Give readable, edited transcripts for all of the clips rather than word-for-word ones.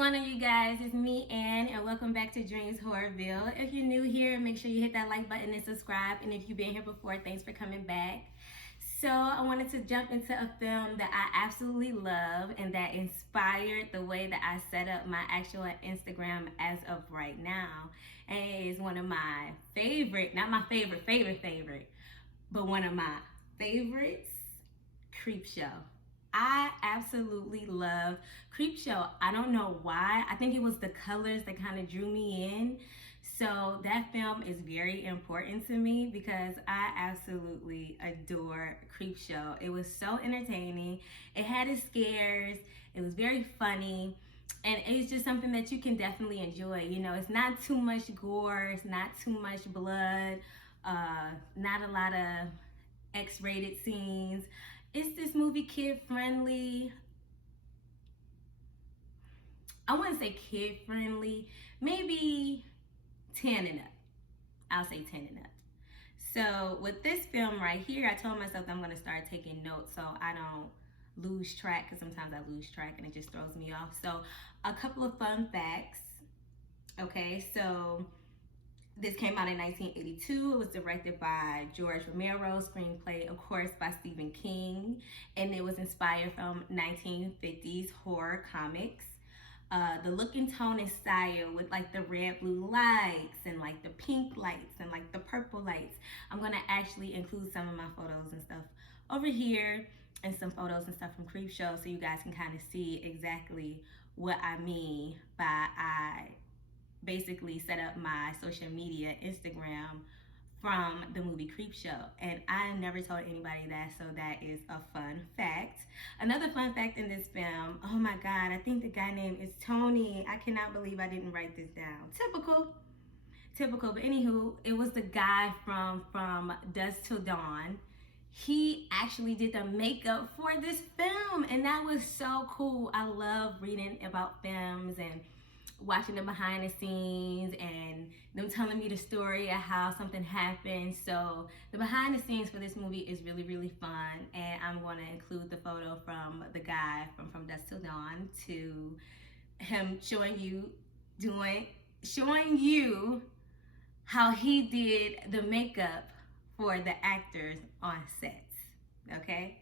going on, you guys? It's me, Ann, and welcome back to Dreams Horrorville. If you're new here, make sure you hit that like button and subscribe. And if you've been here before, thanks for coming back. So I wanted to jump into a film that I absolutely love and that inspired the way that I set up my actual Instagram as of right now. And it is one of my favorite, not my favorite, but one of my favorites, CreepShow. I absolutely love CreepShow. I don't know why. I think it was the colors that kind of drew me in. So that film is very important to me because I absolutely adore CreepShow. It was so entertaining. It had its scares. It was very funny. And it's just something that you can definitely enjoy. You know, it's not too much gore. It's not too much blood. Not a lot of X-rated scenes. Is this movie kid friendly? I wouldn't say kid friendly, maybe 10 and up. I'll say 10 and up. So with this film right here, I told myself that I'm gonna start taking notes so I don't lose track, because sometimes I lose track and it just throws me off. So a couple of fun facts. Okay, so this came out in 1982. It was directed by George Romero, screenplay, of course, by Stephen King, and it was inspired from 1950s horror comics. The look and tone and style with like the red blue lights and like the pink lights and like the purple lights. I'm gonna actually include some of my photos and stuff over here and some photos and stuff from CreepShow so you guys can kind of see exactly what I mean by I basically set up my social media Instagram from the movie CreepShow, and I never told anybody that, so that is a fun fact. Another fun fact in this film, oh my god, I think the guy name is Tony. I cannot believe I didn't write this down. Typical, but anywho, it was the guy from Dusk Till Dawn. He actually did the makeup for this film, and that was so cool. I love reading about films and watching the behind the scenes and them telling me the story of how something happened. So the behind the scenes for this movie is really, really fun, and I'm going to include the photo from the guy from Dusk Till Dawn to him showing you how he did the makeup for the actors on sets. Okay,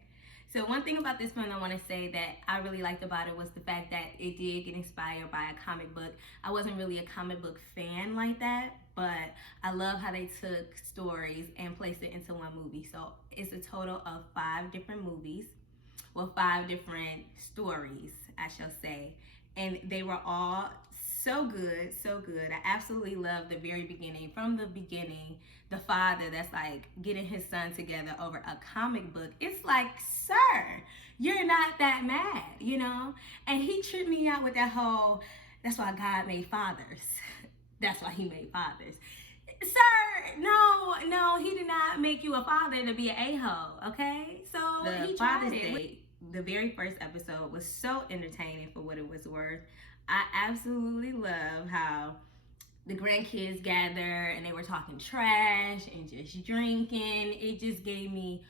so one thing about this film I want to say that I really liked about it was the fact that it did get inspired by a comic book. I wasn't really a comic book fan like that, but I love how they took stories and placed it into one movie. So it's a total of 5 different movies, well, 5 different stories, I shall say. And they were all so good, so good. I absolutely love the very beginning. From the beginning, the father that's like getting his son together over a comic book. It's like, sir, you're not that mad, you know? And he tripped me out with that whole, that's why God made fathers. That's why he made fathers. Sir, no, he did not make you a father to be an a-hole, okay? So the Father's Day, the very first episode was so entertaining for what it was worth. I absolutely love how the grandkids gather and they were talking trash and just drinking. It just gave me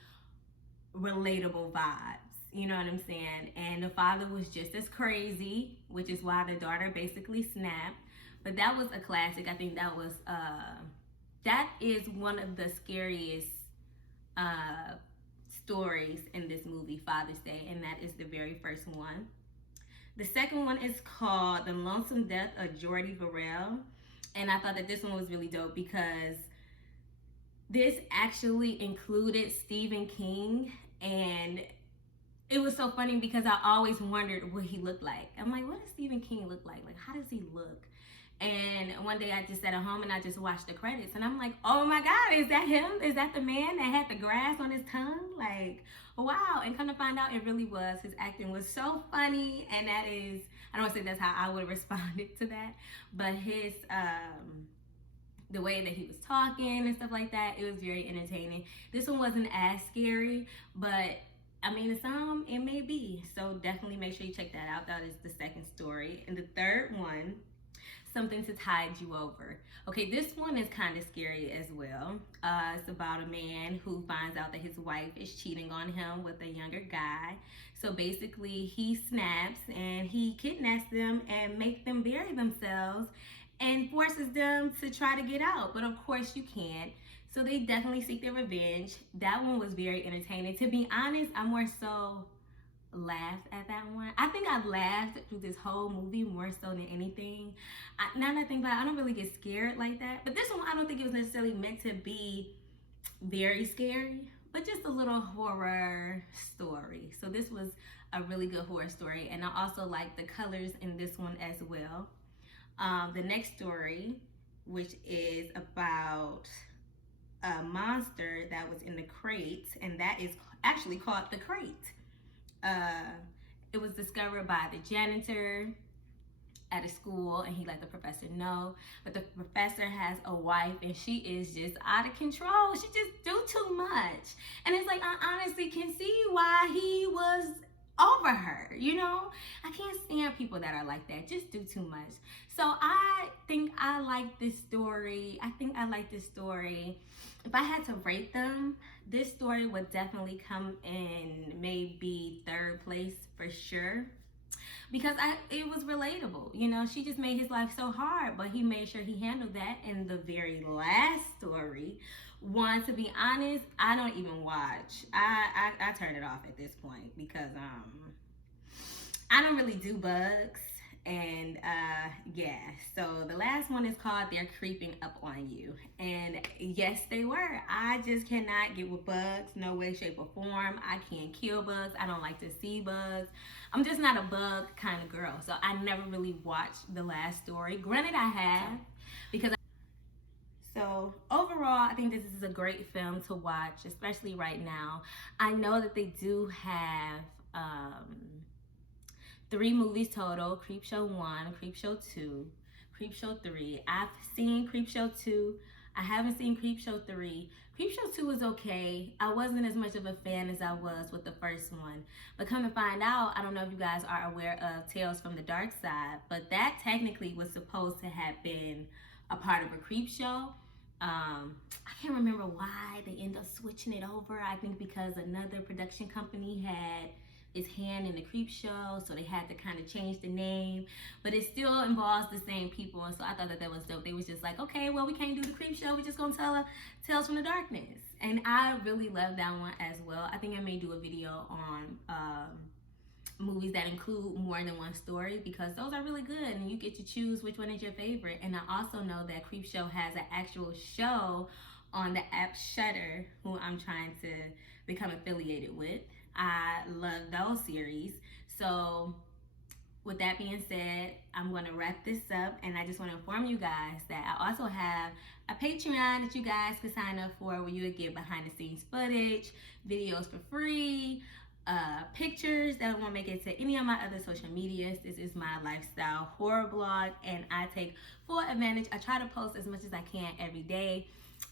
relatable vibes, you know what I'm saying? And the father was just as crazy, which is why the daughter basically snapped. But that was a classic. I think that is one of the scariest stories in this movie, Father's Day, and that is the very first one. The second one is called The Lonesome Death of Jordy Verrill. And I thought that this one was really dope because this actually included Stephen King. And it was so funny because I always wondered what he looked like. I'm like, what does Stephen King look like? Like, how does he look? And one day I just sat at home and I just watched the credits. And I'm like, oh my God, is that him? Is that the man that had the grass on his tongue? Like, wow. And come to find out, it really was. His acting was so funny. And that is, I don't want to say that's how I would have responded to that. But his, the way that he was talking and stuff like that, it was very entertaining. This one wasn't as scary, but I mean, some it may be. So definitely make sure you check that out. That is the second story. And the third one something to tide you over. Okay, this one is kind of scary as well. It's about a man who finds out that his wife is cheating on him with a younger guy. So basically, he snaps and he kidnaps them and makes them bury themselves and forces them to try to get out. But of course, you can't. So they definitely seek their revenge. That one was very entertaining. To be honest, I more so laughed at that one. I think I laughed through this whole movie more so than anything. Now that I think about it, I don't really get scared like that. But this one, I don't think it was necessarily meant to be very scary, but just a little horror story. So this was a really good horror story. And I also like the colors in this one as well. The next story, which is about a monster that was in the crate, and that is actually called The Crate. It was discovered by the janitor at a school, and he let the professor know. But the professor has a wife, and she is just out of control. She just do too much. And it's like, I honestly can see why he was over her, you know? I can't stand people that are like that, just do too much. So I think I like this story. If I had to rate them, this story would definitely come in maybe third place for sure. Because it was relatable, you know, she just made his life so hard, but he made sure he handled that. And the very last story, one, to be honest, I don't even watch. I turn it off at this point because I don't really do bugs. And yeah, so the last one is called They're Creeping Up on You. And yes, they were. I just cannot get with bugs, no way, shape, or form. I can't kill bugs. I don't like to see bugs. I'm just not a bug kind of girl. So I never really watched the last story. Granted, I have, because so overall, I think this is a great film to watch, especially right now. I know that they do have 3 movies total: CreepShow 1, CreepShow 2, CreepShow 3. I've seen CreepShow 2. I haven't seen CreepShow 3. CreepShow 2 was okay. I wasn't as much of a fan as I was with the first one. But come to find out, I don't know if you guys are aware of Tales from the Dark Side, but that technically was supposed to have been a part of a CreepShow. I can't remember why they ended up switching it over. I think because another production company had its hand in the CreepShow, so they had to kind of change the name, but it still involves the same people. And so I thought that was dope. They was just like, okay, well, we can't do the CreepShow, we're just gonna tell Tales from the Darkness. And I really love that one as well. I think I may do a video on movies that include more than one story, because those are really good and you get to choose which one is your favorite. And I also know that CreepShow has an actual show on the app Shudder, who I'm trying to become affiliated with. I love those series. So with that being said, I'm going to wrap this up, and I just want to inform you guys that I also have a Patreon that you guys can sign up for, where you would get behind the scenes footage, videos for free, pictures that won't make it to any of my other social medias. This is my lifestyle horror blog, and I take full advantage. I try to post as much as I can every day.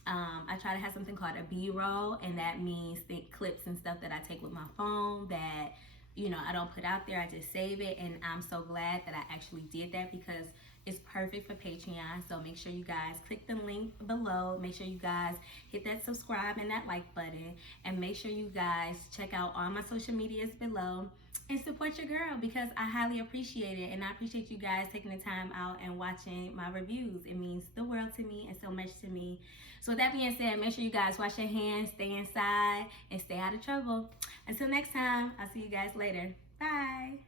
I try to have something called a B-roll, and that means clips and stuff that I take with my phone that, you know, I don't put out there. I just save it, and I'm so glad that I actually did that, because it's perfect for Patreon. So make sure you guys click the link below. Make sure you guys hit that subscribe and that like button, and make sure you guys check out all my social medias below and support your girl, because I highly appreciate it. And I appreciate you guys taking the time out and watching my reviews. It means the world to me and so much to me. So with that being said, make sure you guys wash your hands, stay inside, and stay out of trouble. Until next time, I'll see you guys later. Bye.